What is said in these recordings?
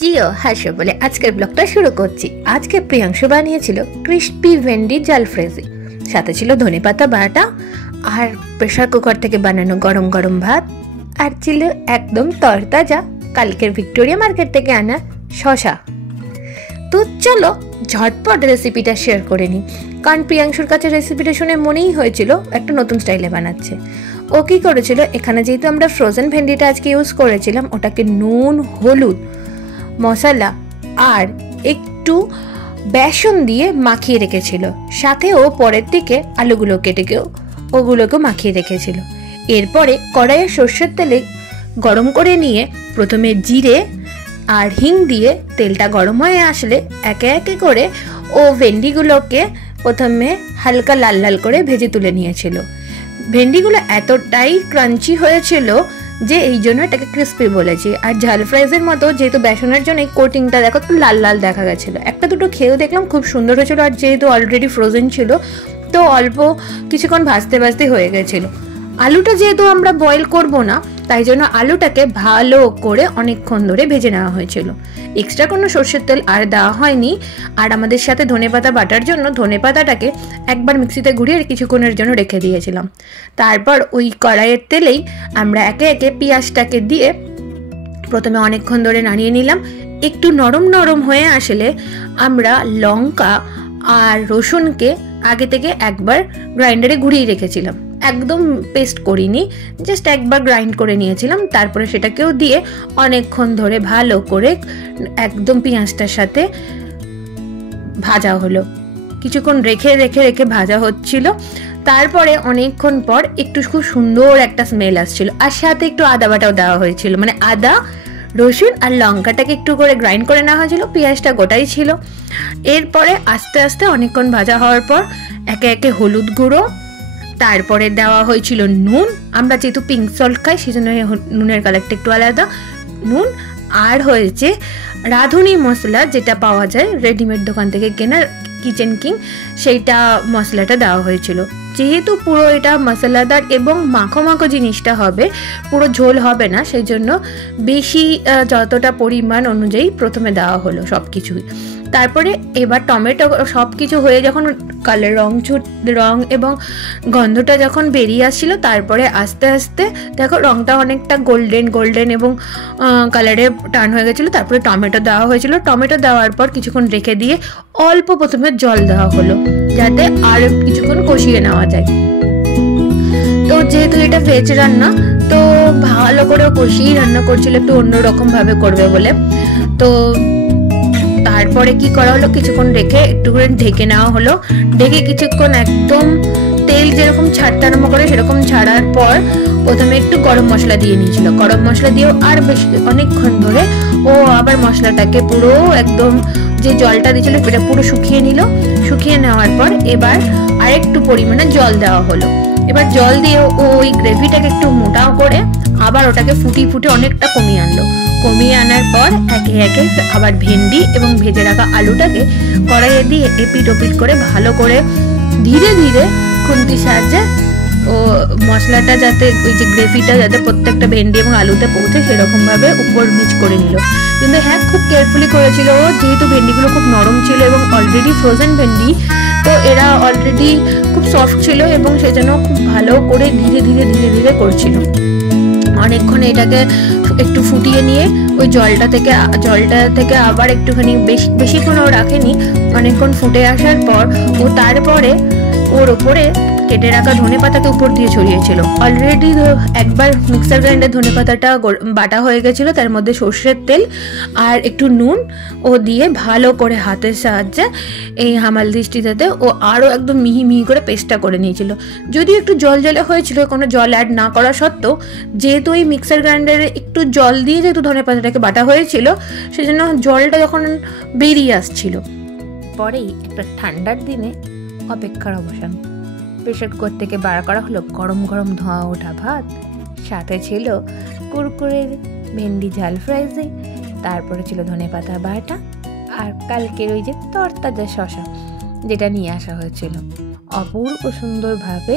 জিও হাসো বলে আজকের ব্লগটা শুরু করছি। আজকে প্রিয়াংশু বানিয়েছিল ক্রিস্পি ভেন্ডি জাল ফ্রাইজি, সাথে ছিল ধনেপাতা বাটা আর প্রেসার কুকার থেকে বানানো গরম গরম ভাত, আর ছিল একদম তরতাজা কালকের ভিক্টোরিয়া মার্কেট থেকে আনা শশা। তো চলো ঝটপট রেসিপিটা শেয়ার করে নিই, কারণ প্রিয়াংশুর কাছে রেসিপিটা শুনে মনেই হয়েছিল একটা নতুন স্টাইলে বানাচ্ছে। ও কী করেছিল, এখানে যেহেতু আমরা ফ্রোজেন ভেন্ডিটা আজকে ইউজ করেছিলাম, ওটাকে নুন, হলুদ, মশলা আর একটু বেসন দিয়ে মাখিয়ে রেখেছিল। সাথে ও পরের দিকে আলুগুলো কেটেও ওগুলোকে মাখিয়ে রেখেছিল। এরপরে কড়াইয়ে সর্ষের তেলে গরম করে নিয়ে প্রথমে জিরে আর হিং দিয়ে তেলটা গরম হয়ে আসলে একে একে করে ও ভেন্ডিগুলোকে প্রথমে হালকা লাল লাল করে ভেজে তুলে নিয়েছিল। ভেন্ডিগুলো এতটাই ক্রাঞ্চি হয়েছিল যে এই জন্য এটাকে ক্রিস্পি বলেছি। আর ঝাল ফ্রাইজের মতো যেহেতু বেসনের জন্য এই কোটিংটা দেখো একটু লাল লাল দেখা গেছিলো। একটা দুটো খেয়েও দেখলাম খুব সুন্দর হয়েছিল, আর যেহেতু অলরেডি ফ্রোজেন ছিল তো অল্প কিছুক্ষণ ভাজতে ভাজতে হয়ে গেছিলো। আলুটা যেহেতু আমরা বয়েল করব না, তাই জন্য আলুটাকে ভালো করে অনেকক্ষণ ধরে ভেজে নেওয়া হয়েছিল। এক্সট্রা কোনো সর্ষের তেল আর দেওয়া হয়নি। আর আমাদের সাথে ধনেপাতা বাটার জন্য ধনেপাতাটাকে একবার মিক্সিতে ঘুরিয়ে কিছুক্ষণের জন্য রেখে দিয়েছিলাম। তারপর ওই কড়াইয়ের তেলেই আমরা একে একে পেঁয়াজটাকে দিয়ে প্রথমে অনেকক্ষণ ধরে নাড়িয়ে নিলাম। একটু নরম নরম হয়ে আসলে আমরা লঙ্কা আর রসুনকে আগে থেকে একবার গ্রাইন্ডারে ঘুরিয়ে রেখেছিলাম, একদম পেস্ট করিনি, জাস্ট একবার গ্রাইন্ড করে নিয়েছিলাম। তারপরে সেটাকেও দিয়ে অনেকক্ষণ ধরে ভালো করে একদম পেঁয়াজটার সাথে ভাজা হলো। কিছুক্ষণ রেখে রেখে রেখে ভাজা হচ্ছিল। তারপরে অনেকক্ষণ পর একটু খুব সুন্দর একটা স্মেল আসছিল, আর সাথে একটু আদা বাটাও দেওয়া হয়েছিল, মানে আদা, রসুন আর লঙ্কাটাকে একটু করে গ্রাইন্ড করে নেওয়া হয়েছিল, পেঁয়াজটা গোটাই ছিল। এরপরে আস্তে আস্তে অনেকক্ষণ ভাজা হওয়ার পর একে একে হলুদ গুঁড়ো, তারপরে দেওয়া হয়েছিল নুন, আমরা যেহেতু পিঙ্ক সল্ট খাই সেজন্য নুনের কালারটা একটু আলাদা, নুন, আর হয়েছে রাঁধুনি মশলা যেটা পাওয়া যায় রেডিমেড দোকান থেকে কেনার, কিচেন কিং, সেইটা মশলাটা দেওয়া হয়েছিল। যেহেতু পুরো এটা মশলাদার এবং মাখো মাখো জিনিসটা হবে, পুরো ঝোল হবে না, সেই জন্য বেশি যতটা পরিমাণ অনুযায়ী প্রথমে দেওয়া হলো সব কিছুই। তারপরে এবার টমেটো সব কিছু হয়ে যখন কালার রং এবং গন্ধটা যখন বেরিয়ে আসছিল, তারপরে আস্তে আস্তে দেখো রংটা অনেকটা গোল্ডেন এবং কালারে টার্ন হয়ে গেছিলো। তারপরে টমেটো দেওয়া হয়েছিল। টমেটো দেওয়ার পর কিছুক্ষণ রেখে দিয়ে অল্প প্রথমে জল দেওয়া হলো যাতে আর কিছুক্ষণ কষিয়ে নেওয়া যায়। তো যেহেতু এটা ভেজ রান্না, তো ভালো করে কষিয়ে রান্না করছিল, একটু অন্যরকম ভাবে করবে বলে। তো তারপরে কি করা হলো, কিছুক্ষণ রেখে একটু করে ঢেকে নেওয়া হলো। ঢেকে কিছুক্ষণ একদম তেল যেরকম ছাড়তে আরম্ভ করে সেরকম ছাড়ার পর প্রথমে একটু গরম মশলা দিয়ে নিয়েছিল। গরম মশলা দিয়েও আর বেশ অনেকক্ষণ ধরে ও আবার মশলাটাকে পুরো একদম যে জলটা দিয়েছিল সেটা পুরো শুকিয়ে নিল। শুকিয়ে নেওয়ার পর এবার আরেকটু পরিমাণে জল দেওয়া হলো। এবার জল দিয়ে ও ওই গ্রেভিটাকে একটু মোটাও করে আবার ওটাকে ফুটে অনেকটা কমিয়ে আনলো। কমিয়ে আনার পর একে একে আবার ভেন্ডি এবং ভেজে রাখা আলুটাকে কড়াইয়ে দিয়ে এপিট ওপিট করে ভালো করে ধীরে ধীরে খুন্তির সাহায্যে ও মশলাটা যাতে ওই যে গ্রেভিটা যাতে প্রত্যেকটা ভেন্ডি এবং আলুতে পৌঁছে সেরকম ভাবে উপর নিচ করে নিল। কিন্তু হ্যাঁ, খুব কেয়ারফুলি করেছিল ও, যেহেতু ভেন্ডিগুলো খুব নরম ছিল এবং অলরেডি ফ্রোজেন ভেন্ডি, তো এরা অলরেডি খুব সফট ছিল এবং সেজন্য খুব ভালো করে ধীরে ধীরে করছিল। অনেকক্ষণ এটাকে একটু ফুটিয়ে নিয়ে ওই জলটা থেকে আবার একটুখানি বেশিক্ষণও রাখেনি, অনেকক্ষণ ফুটে আসার পর ও তারপরে ওর ওপরে কেটে রাখা ধনেপাতাকে উপর দিয়ে ছড়িয়েছিল। অলরেডি একবার মিক্সার গ্রাইন্ডার ধনেপাতাটা বাটা হয়ে গেছিলো, তার মধ্যে সর্ষের তেল আর একটু নুন ও দিয়ে ভালো করে হাতের সাহায্যে এই হামাল দৃষ্টিতে ও আরও একদম মিহি করে পেস্টটা করে নিয়েছিল। যদিও একটু জলে হয়েছিল, কোনো জল অ্যাড না করা সত্ত্বেও, যেহেতু এই মিক্সার গ্রাইন্ডারে একটু জল দিয়ে যেহেতু ধনেপাতাটাকে বাটা হয়েছিল সেজন্য জলটা যখন বেরিয়ে আসছিল। পরেই একটা ঠান্ডার দিনে অপেক্ষার অবসান। প্রেসার কুকার থেকে বার করা হলো গরম গরম ধোঁয়া ওঠা ভাত, সাথে ছিল কুরকুরে ভেন্ডি ঝাল ফ্রাইজি, তারপরে ছিল ধনেপাতা বাটা আর কালকের ওই যে তরতাজা শশা যেটা নিয়ে আসা হয়েছিল। অপূর্ব সুন্দরভাবে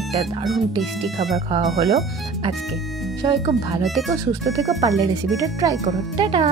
একটা দারুণ টেস্টি খাবার খাওয়া হলো আজকে। সবাই খুব ভালো থেকো, সুস্থ থেকো, পারলে রেসিপিটা ট্রাই করো। টাটা।